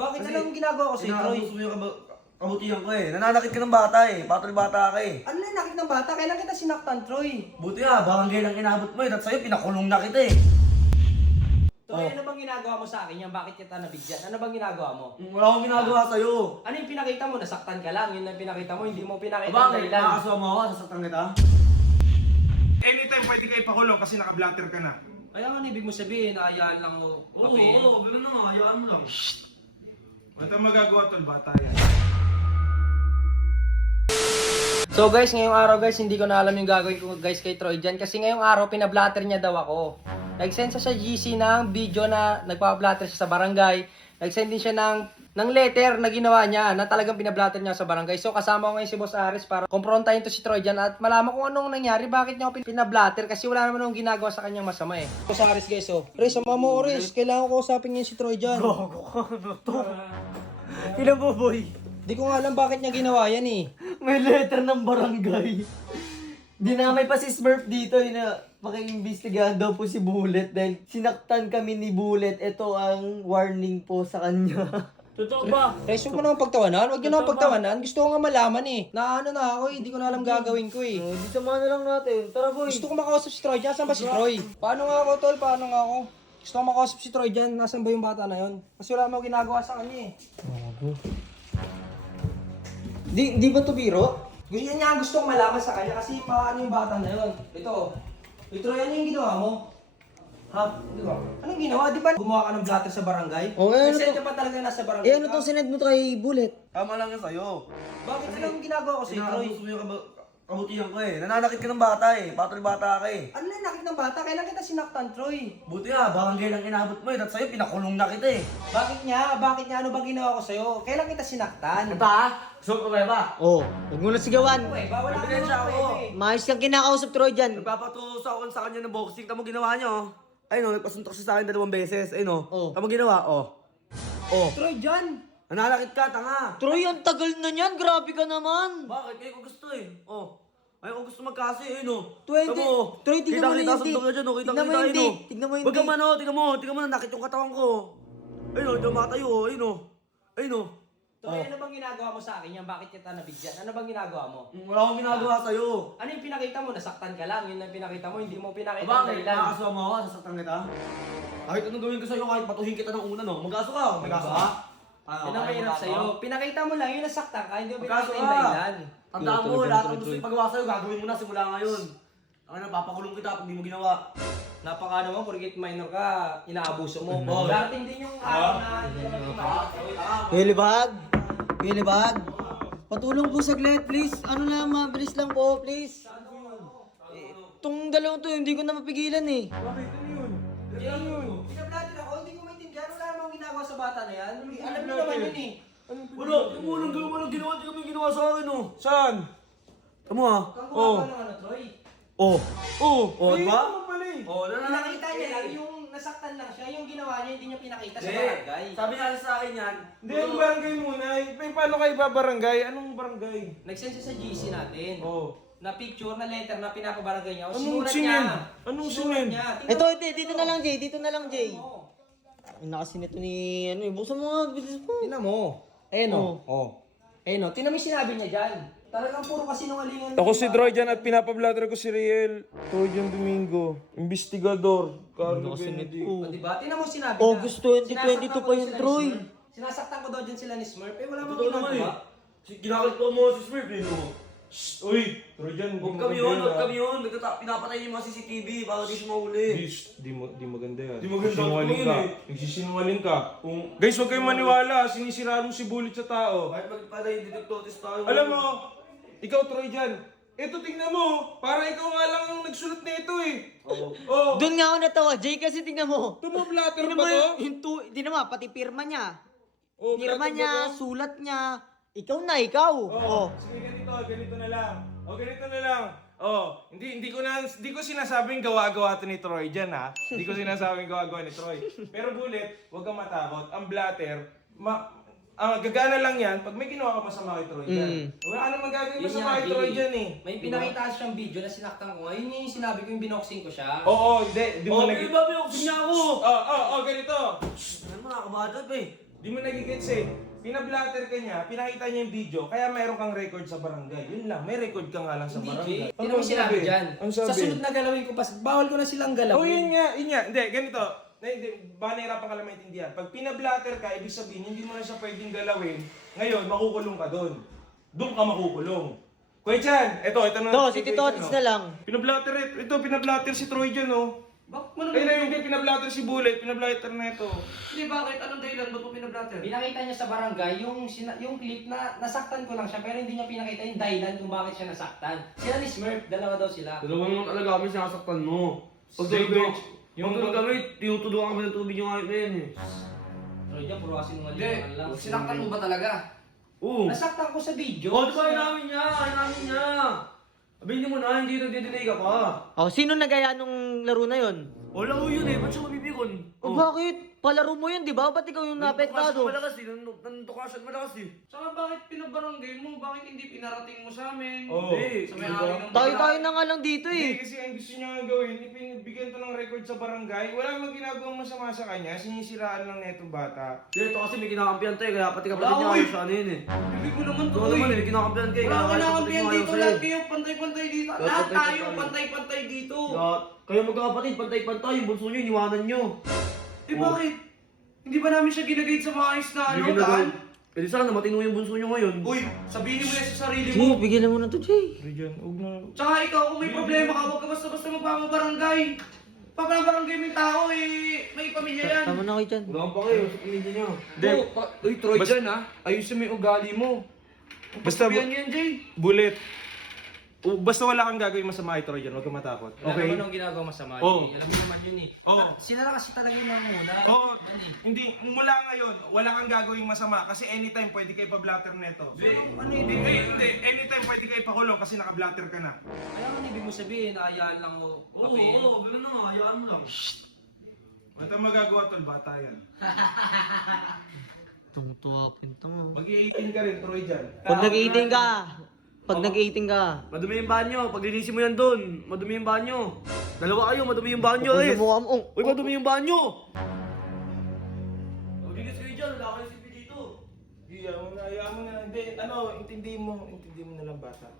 Bakit? Anong ginagawa ko sa'yo, Troy? Inaabos mo yung kabutihan ko eh. Nananakit ka ng bata eh. Patol bata ka eh. Ano na nakit ng bata? Kailan kita sinaktan, Troy? Buti nga, barangay lang inabot mo eh. At sa'yo, pinakulong na kita eh. Troy, ano bang ginagawa mo sa akin yan? Bakit kita nabigyan? Ano bang ginagawa mo? Wala akong ginagawa sa'yo. Ano yung pinakita mo? Nasaktan ka lang. Yun lang pinakita mo. Hindi mo pinakita Bakit? dahilan. Nakakasuha mo ako, sasaktan kita. Anytime pwede ka ipakulong kasi naka-blatter ka na. Kaya nga ibig mo sabihin, naayaan lang mo. Oo, ganun na nga. Hayaan mo lang. Ano magagawa tol, bata yan. So guys, ngayong araw guys, hindi ko na alam yung gagawin ko guys kay Troy dyan. Kasi ngayong araw, pinablatter niya daw ako. Nag-send siya sa GC ng video na nagpa-blatter siya sa barangay. Nag-send din siya ng letter na ginawa niya na talagang pinablatter niya sa barangay. So kasama ko ngayon si Boss Aris para kumprontahin to si Troy dyan at malaman kung anong nangyari, bakit niya ako pinablatter kasi wala naman akong ginagawa sa kanyang masama eh. Boss Aris guys, oh. Res, sama mo Res. Kailangan ko usapin ngayon si Troy dyan. Pinaboboy. Di ko nga alam bakit niya ginawa yan eh. May letter ng barangay. Dinamay pa si Smurf dito na makiimbestigahan daw po si Bullet dahil sinaktan kami ni Bullet. Ito ang warning po sa kanya. Totoo ba? Res, huwag mo naman pagtawanan. Huwag niyo naman pagtawanan. Gusto ko nga malaman eh. Na ano na ako eh. Hindi ko na alam gagawin ko eh. Di samahan na lang natin. Tara boy. Gusto ko makausap si Troy dyan. Saan ba si Troy? Paano nga ako, tol? Paano nga ako? Gusto ko makausap si Troy dyan. Nasaan ba yung bata na yon? Kasi wala mo ginagawa sa kanya eh. Di ba to biro? Yan nga ang gusto kong malaman sa kanya kasi paano yung bata na yon. Ito. Troy, ano yung ginawa mo? Ha? Di ba? Anong ginawa? Di ba gumawa ka ng blatter sa barangay? Oo, ano Nag-send to? ka pa talaga nasa barangay Eh ano ka? tong sinend mo to kay Bullet? Tama lang yan sa'yo. Bakit anong ginagawa ko sa'yo, Troy? Inaabos mo yung kabutihan ko eh. Nananakit ka ng bata eh. Patol bata ka eh. Ano na nakit ng bata? Kailan kita sinaktan, Troy? Buti nga, barangay lang inabot mo eh. At sa'yo, pinakulong na kita eh. Bakit niya? Bakit niya? Ano bang ginawa ko sa'yo? Kailan kita sinaktan? Ito ha? Gusto ko ba? Oh, huwag mo na sigawan. Uy, bawal ka Ebidensya naman ako. pwede. Maayos kang kinakausap Troy dyan. Nagpapatuso ako sa kanya ng boxing. Tamo ginawa niyo. Ayun o, nagpasuntok siya sa akin 2 beses. Ayun o. Oh. Tamo ginawa, oh. Oh. Troy, dyan! Nananakit ka, tanga. Troy, ang tagal na niyan. Grabe ka naman. Bakit? Kaya ko gusto eh. Oh. Ayaw ko gusto magkasi, ayun o. 20. Tamo, oh. Troy, tignan mo na Kita-kita yung suntok dick. na dyan, oh. Tignan mo Kita-kita, yung ayun, dick. oh. Tignan mo yung Wag ka dick. man, oh. Tignan mo, nakit yung katawan ko. Ayun o, diyan matayo, oh. Ayun o. Ayun o. Troy, ano bang ginagawa mo sa akin yan? Bakit kita nabigyan? Ano bang ginagawa mo? Wala akong ginagawa sa'yo. Ano yung pinakita mo? Nasaktan ka lang. Yun lang pinakita mo. Hindi mo pinakita ang Bakit? dahilan. Nakakasuha mo ako, sasaktan kita. Kahit anong gawin ko sa'yo, kahit patuhin kita ng una, no? Mag-aso ka. Mag-aso ka. Yan ang mahirap sa'yo. Pinakita mo lang yung nasaktan ka. Hindi mo Magkaso pinakita yung ka. dahilan. Tandaan mo, lahat ng gusto ipagawa sa'yo, gagawin mo na simula ngayon. Ang papakulong kita pag di mo ginawa. Napaka naman, porkit minor ka, inaabuso mo. Oo. Darating din yung araw na hindi naman yung Wilibag. Wilibag. Patulong po saglit, please. Ano lang, mabilis lang po, please. Itong dalawang to, hindi ko na mapigilan eh. Pinablatin ako, hindi ko maintindihan. Wala namang ginagawa sa bata na yan. Alam niyo naman yun eh. Wala, walang ginawa, di kami ginawa sa akin, oh. Saan? Tamo ha? Kang gumagawa ng ano, Troy. Oh. Oh, Oh, di ba? ano pala eh. Oh, Pinakita niya lang yung nasaktan lang siya. Yung ginawa niya, hindi niya pinakita sa Eh, barangay. sabi nga sa akin yan. Hindi, yung barangay muna. Paano kayo babarangay? Anong barangay? Nag-send siya sa GC natin. Oh. Na picture, na letter na pinapabarangay niya. O, Anong sinulat singin? niya. Anong Sinulat singin? niya. Ito, dito na lang, Jay. Dito na lang, Jay. mo. Ang nakasin ito ni, ano eh. Buksan mo nga, bilis mo. Tingnan mo. Ayun o. Oh. Oh. Ayun o. Tingnan mo yung sinabi niya dyan. Talagang puro kasinungalingan. Ako si Troy dyan at pinapablatter ko si Riel. Troy dyan Domingo. Investigador. Carlo Benedict. O, diba? Tingnan mo yung sinabi August 2022 pa yun, Troy. Sinasaktan ko daw dyan sila ni Smurf. Eh, wala mong Totoo naman eh. ginagawa. Kinakit mo si Smurf, eh, no? Uy! Troy dyan. Huwag kami yun, huwag kami yun. Pinapatay yung mga CCTV para di siya mahuli. Di maganda yan. Di maganda. Nagsisinungaling ka. Nagsisinungaling ka. Guys, huwag kayong maniwala. Sinisiraan mo si Bullet sa tao. Kahit magpatay, detectotis tayo. Alam mo, ikaw Troy dyan. Ito tingnan mo. Para ikaw nga lang yung nagsulat nito eh. Oo. Oh. Doon nga ako natawa, Jay, kasi tingnan mo. Tumablatter Tingnan ba mo to? di naman, pati pirma niya. Oh, Pirma blatter ba niya, to? sulat niya. Ikaw na, ikaw. Oh, sige ganito na lang. Oh, ganito na lang. Oh, hindi ko sinasabing gawa-gawa to ni Troy diyan ha. Hindi ko sinasabing gawa-gawa ni Troy. Pero Bullet, huwag kang matakot. Ang blatter, gagana lang yan pag may ginawa ka masama kay Troy dyan. Wala ka namang gagawin masama kay Troy dyan eh. May pinakita siyang video na sinaktan ko. Ayun yung sinabi ko yung binoxing ko siya. Oo, hindi mo Oh, nag- di ba binuksin niya ako? ganito. Ano mo nakakabadot, eh. Di mo nagigets eh. Pinablatter ka niya, pinakita niya yung video, kaya meron kang record sa barangay. Yun lang, may record ka nga lang sa Hindi, barangay. Jay. Hindi naman sinabi dyan. Ang sabi? Sa sunod na galawin ko pa, bawal ko na silang galawin. Oh, yun nga. Hindi, ganito. Hindi, baka nahirapan ka lang maintindihan. Pag pinablatter ka, ibig sabihin, hindi mo na siya pwedeng galawin. Ngayon, makukulong ka doon. Doon ka makukulong. Kuya Chan, ito na. To, si Tito Otis na lang. Pinablatter pinablatter si Troy dyan, oh. Bakit mo Ay, na yung pinablatter si Bullet, pinablatter na ito. Hindi, bakit? Anong dahilan? Ba't mo pinablatter? Pinakita niya sa barangay yung clip na nasaktan ko lang siya pero hindi niya pinakita yung dahilan kung bakit siya nasaktan. Sila ni Smurf, dalawa daw sila. Dalawa naman talaga kami sinasaktan mo. Pag Sige, tulog yung- yung kami, tinutulungan kami ng tubig yung ayot na yan eh. Pero dyan, puro kasi nung Hindi, lang. sinaktan mo ba talaga? Oo. Nasaktan ko sa video. Oh, di ba inamin niya? Inamin niya. Sabihin mo na, hindi nagde-delay ka pa. Oh, sino nagaya nung laro na yon? Wala ko yun eh, ba't siya mabibikon? Oh, bakit? Palaro mo yun, di ba? Ba't ikaw yung napektado? Malakas eh, nandukasan malakas eh. Saka bakit pinabarangay mo? Bakit hindi pinarating mo sa amin? Oo. Hindi, Sa may-ari ng Tayo-tayo na nga lang dito Hindi, eh. kasi ang gusto niya nga gawin, bigyan to ng record sa barangay. Wala namang ginagawang masama sa kanya, sinisiraan lang na itong bata. Hindi, ito kasi may kinakampihan tayo, kaya pati kapatid Wala, niya uy. ayaw sa ano yun eh. Bibig mo naman to, Ikaw naman eh, kinakampihan kayo. Wala kaya ka kapatid nakampihan mo ayaw dito. sa'yo. Lahat kayo pantay-pantay dito. Lahat Lahat pantay-pantay. tayo pantay-pantay dito. Lahat. Kayo magkakapatid, pantay-pantay, yung bunso nyo, iniwanan nyo. Eh bakit? Hindi ba namin siya ginagate sa maayos na ano, Hindi Tan? Eh di sana matino yung bunso nyo ngayon. Uy, sabihin mo yan sa sarili Jay, mo. pigilan mo na to, Jay. Region, huwag na. Tsaka ikaw, kung may problema ka, huwag ka basta-basta magpapabarangay. Papabarangay mo yung tao eh. May pamilya yan. Tama na kayo dyan. Wala kang pake, sa pamilya nyo. Uy, Troy Bas- dyan ha. Ayusin mo yung ugali mo. Basta, Sabihan niyo yan, Jay. Bullet. Basta wala kang gagawin masama ito, Region, huwag kang matakot. Wala Okay? naman ang ginagawa masama. Oo. Alam mo naman yun eh. Oo. Sila na kasi talaga yung nanguna. Oo, Yan eh. hindi, mula ngayon, wala kang gagawing masama kasi anytime pwede kayo pa-blatter neto. Hindi, anytime pwede kayo pakulong kasi naka-blatter ka na. Kaya ano ibig mo sabihin, ayaan lang mo. Oo, oo, ganun na nga, hayaan mo lang. Ano magagawa tol, bata yan. Tungtuwa, pintang. Mag-i-18 ka rin, Troy, dyan. Pag nag-eating ka, pag nag-eating ka, Madumi yung banyo, pag linisin mo yan doon, madumi yung banyo. Dalawa kayo, madumi yung banyo eh. Pag mukha mo, Uy, madumi yung banyo! Maglinis kayo dyan, wala kayo silbi dito. Hayaan mo na. Hindi, intindihin mo na lang bata.